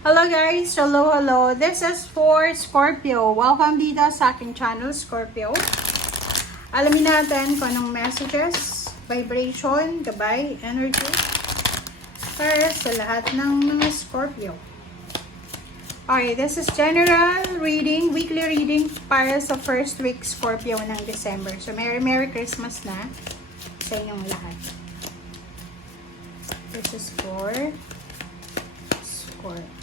Hello guys! Hello! This is for Scorpio. Welcome dito sa aking channel, Scorpio. Alamin natin kung anong messages, vibration, gabay, energy para sa lahat ng mga Scorpio. Okay, this is general reading, weekly reading para sa first week Scorpio ng December. So, Merry Christmas na sa inyong lahat. This is for Scorpio.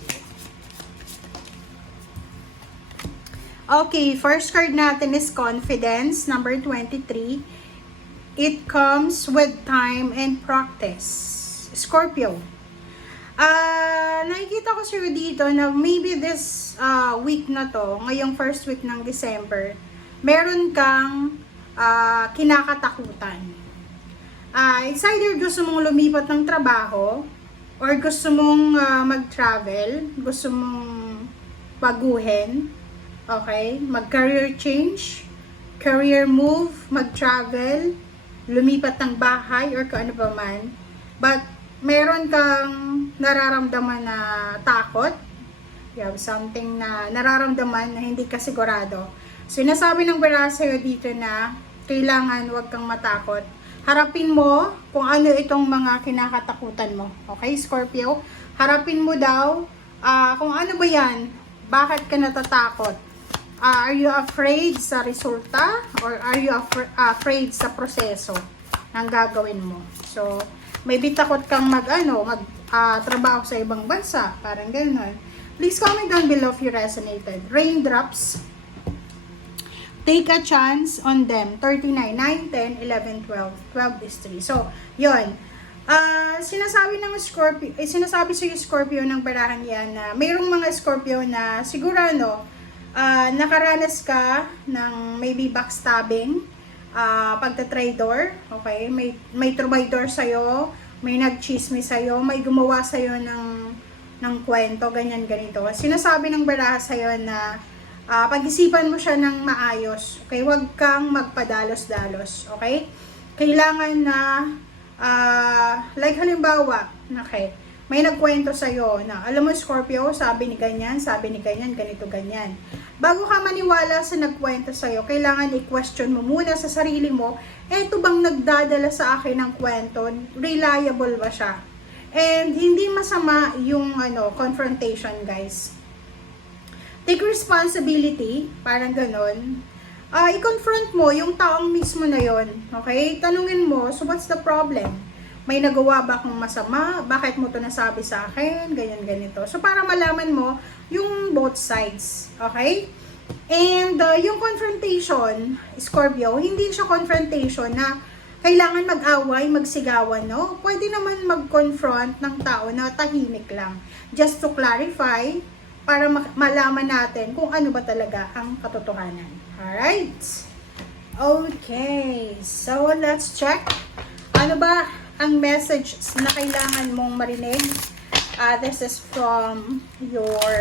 Okay, first card natin is confidence, number 23. It comes with time and practice. Scorpio. Nakikita ko sa'yo dito na maybe this week na to, ngayong first week ng December, meron kang kinakatakutan. It's either gusto mong lumipat ng trabaho, or gusto mong mag-travel, gusto mong baguhin, okay? Mag-career change, career move, mag-travel, lumipat ng bahay, or kung ano pa man. But, meron kang nararamdaman na takot. You have something na nararamdaman na hindi ka sigurado. So, sinasabi ng bara sa'yo dito na kailangan huwag kang matakot. Harapin mo kung ano itong mga kinakatakutan mo. Okay, Scorpio? Harapin mo daw kung ano ba yan. Bakit ka natatakot? Are you afraid sa resulta? Or are you afraid sa proseso ng gagawin mo? So, maybe takot kang trabaho sa ibang bansa. Parang gano'n. Please comment down below if you resonated. Raindrops. Take a chance on them. 39, 9, 10, 11, 12. 12 is 3. So, yun. Sinasabi ng Scorpio, sinasabi sa Scorpio ng barahan yan na mayroong mga Scorpio na siguro nakaranas ka ng maybe backstabbing, pagtatraidor, okay? May trubaydor sa'yo, may nagchismis sa'yo, may gumawa sa'yo ng kwento, ganyan, ganito. Sinasabi ng baraha sa'yo na pag-isipan mo siya ng maayos. Okay? Huwag kang magpadalos-dalos. Okay? Kailangan na, like halimbawa, okay, may nagkwento sa'yo na, alam mo Scorpio, sabi ni ganyan, ganito, ganyan. Bago ka maniwala sa nagkwento sa'yo, kailangan i-question mo muna sa sarili mo, eto bang nagdadala sa akin ng kwento? Reliable ba siya? And hindi masama yung confrontation, guys. Take responsibility, parang ganon. I-confront mo yung taong mismo na yon, okay? Tanungin mo, so what's the problem? May nagawa ba akong masama? Bakit mo to nasabi sa akin? Ganyan, ganito. So, para malaman mo yung both sides, okay? And yung confrontation, Scorpio, hindi siya confrontation na kailangan mag-away, magsigawan, no? Pwede naman mag-confront ng tao na tahimik lang. Just to clarify, para malaman natin kung ano ba talaga ang katotohanan. Alright? Okay. So, let's check. Ano ba ang message na kailangan mong marinig? This is from your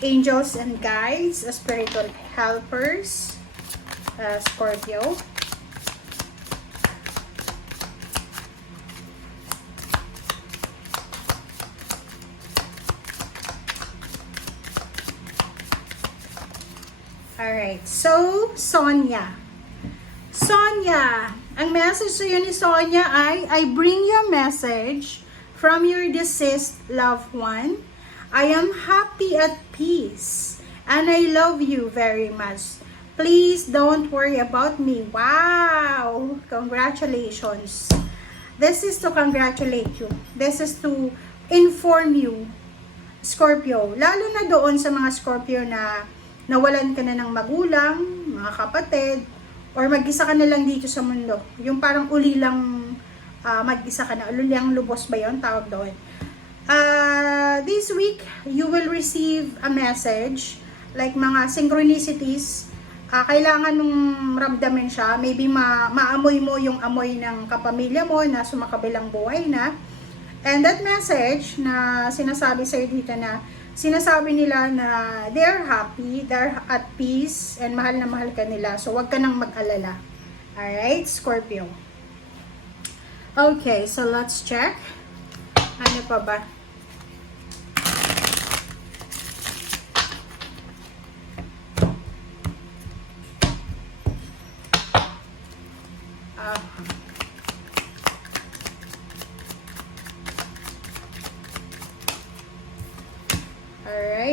angels and guides, spiritual helpers, Scorpio. Alright, so, Sonia. Sonia, ang message sa iyo ni Sonia ay, I bring you a message from your deceased loved one. I am happy at peace, and I love you very much. Please don't worry about me. Wow! Congratulations. This is to congratulate you. This is to inform you, Scorpio. Lalo na doon sa mga Scorpio na nawalan ka na ng magulang, mga kapatid, or mag-isa ka na lang dito sa mundo. Yung parang uli lang mag-isa ka na. Uli lang lubos ba yun? Tawag doon. This week, you will receive a message, like mga synchronicities. Kailangan mong ramdamin siya. Maybe maamoy mo yung amoy ng kapamilya mo na sumakabilang buhay na. And that message na sinasabi sa'yo dito na sinasabi nila na they're happy, they're at peace, and mahal na mahal ka nila. So, wag ka nang mag-alala. Alright, Scorpio. Okay, so let's check. Ano pa ba?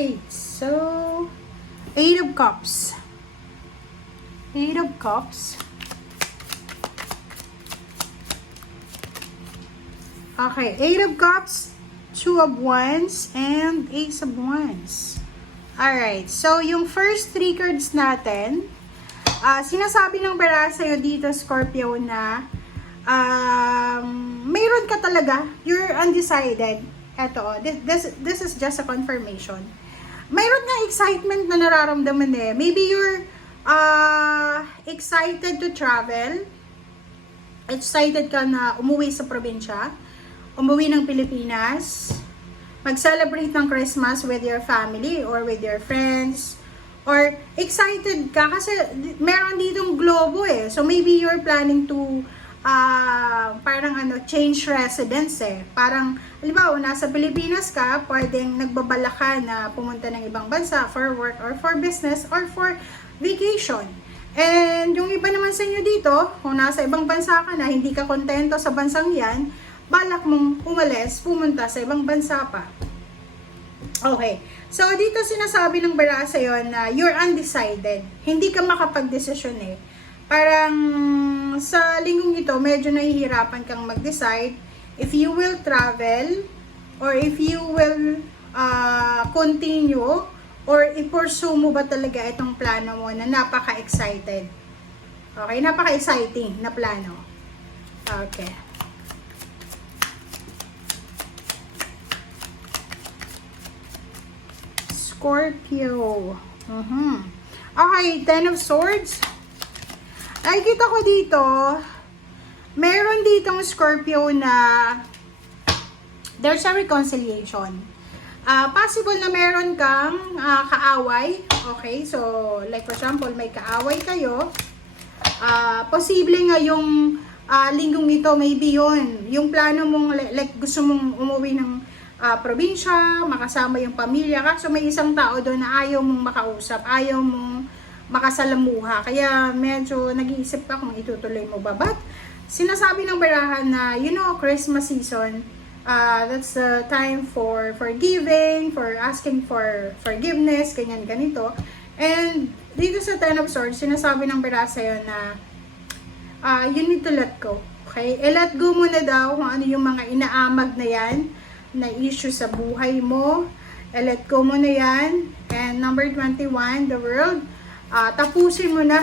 Alright, so 8 of Cups. 8 of Cups. Okay, 8 of Cups, 2 of Wands, and Ace of Wands. Alright, so yung first 3 cards natin, sinasabi ng bara sa'yo dito, Scorpio, na mayroon ka talaga, you're undecided. Eto, this is just a confirmation. Mayroon nga excitement na nararamdaman eh. Maybe you're excited to travel. Excited ka na umuwi sa probinsya. Umuwi ng Pilipinas. Mag-celebrate ng Christmas with your family or with your friends. Or excited ka kasi meron ditong globo eh. So maybe you're planning to change residence eh. Parang, halimbawa, nasa Pilipinas ka, pwedeng nagbabala ka na pumunta ng ibang bansa for work or for business or for vacation. And yung iba naman sa inyo dito, kung nasa ibang bansa ka na, hindi ka kontento sa bansang yan, balak mong umalis, pumunta sa ibang bansa pa. Okay. So, dito sinasabi ng bara sa'yo na you're undecided. Hindi ka makapag-desisyon eh. Parang sa linggong ito, medyo nahihirapan kang mag-decide if you will travel or if you will continue or i-pursue mo ba talaga itong plano mo na napaka-excited. Okay, napaka-exciting na plano. Okay. Scorpio. Okay, 10 of Swords. Nakikita ko dito, meron ditong Scorpio na there's a reconciliation. Possible na meron kang kaaway. Okay, so like for example, may kaaway kayo. Posible nga yung linggong ito, maybe yun. Yung plano mong, like gusto mong umuwi ng probinsya, makasama yung pamilya ka. So may isang tao doon na ayaw mong makausap, ayaw mong makasalamuha. Kaya medyo nag-iisip ka kung itutuloy mo ba. But sinasabi ng barahan na, you know, Christmas season, that's the time for forgiving, for asking for forgiveness, ganyan, ganito. And dito sa 10 of Swords, sinasabi ng barahan sa'yo na you need to let go. Okay? Let go mo na daw kung ano yung mga inaamag na yan, na issue sa buhay mo. Let go mo na yan. And number 21, the world. Tapusin mo na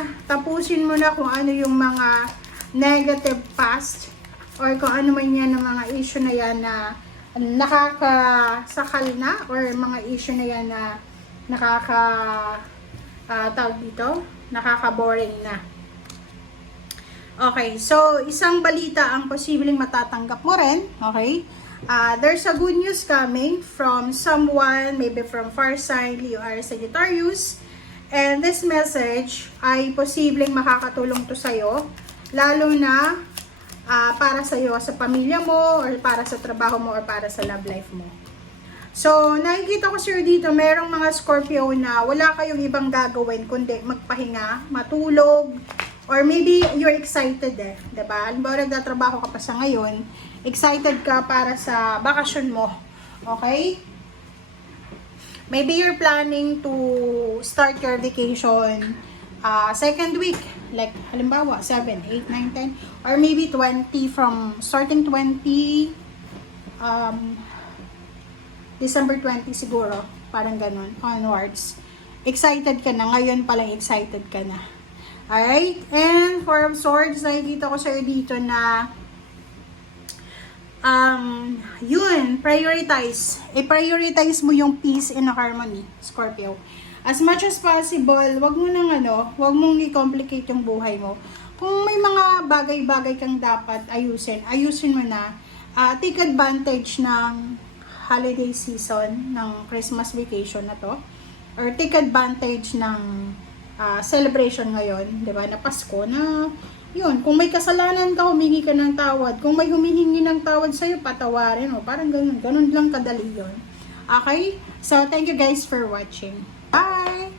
kung ano yung mga negative past or kung ano man yan ng mga issue na yan na nakakasakal na or mga issue na yan na tawag dito, nakaka-boring na. Okay, so isang balita ang posibleng matatanggap mo rin, okay? There's a good news coming from someone, maybe from far side, Leo or Sagittarius. And this message ay posibleng makakatulong to sa'yo, lalo na para sa'yo, sa pamilya mo, or para sa trabaho mo, or para sa love life mo. So, nakikita ko sir dito, merong mga Scorpio na wala kayong ibang gagawin, kundi magpahinga, matulog, or maybe you're excited eh, diba? Halimbawa, nagtatrabaho ka pa sa ngayon, excited ka para sa bakasyon mo, okay? Maybe you're planning to start your vacation second week, like halimbawa 7, 8, 9, 10, or maybe 20 from starting 20 December 20 siguro, parang ganun, onwards. Excited ka na, ngayon palang excited ka na. Alright, and Four of Swords, nakikita ko sa'yo dito na yun, prioritize. I-prioritize mo yung peace and harmony, Scorpio. As much as possible, wag mong i-complicate yung buhay mo. Kung may mga bagay-bagay kang dapat ayusin mo na. Take advantage ng holiday season, ng Christmas vacation na to. Or take advantage ng celebration ngayon, 'di ba? Na Pasko na yun, kung may kasalanan ka, humingi ka ng tawad. Kung may humihingi ng tawad sa'yo, patawarin mo. Parang ganun lang kadali yun. Okay? So, thank you guys for watching. Bye!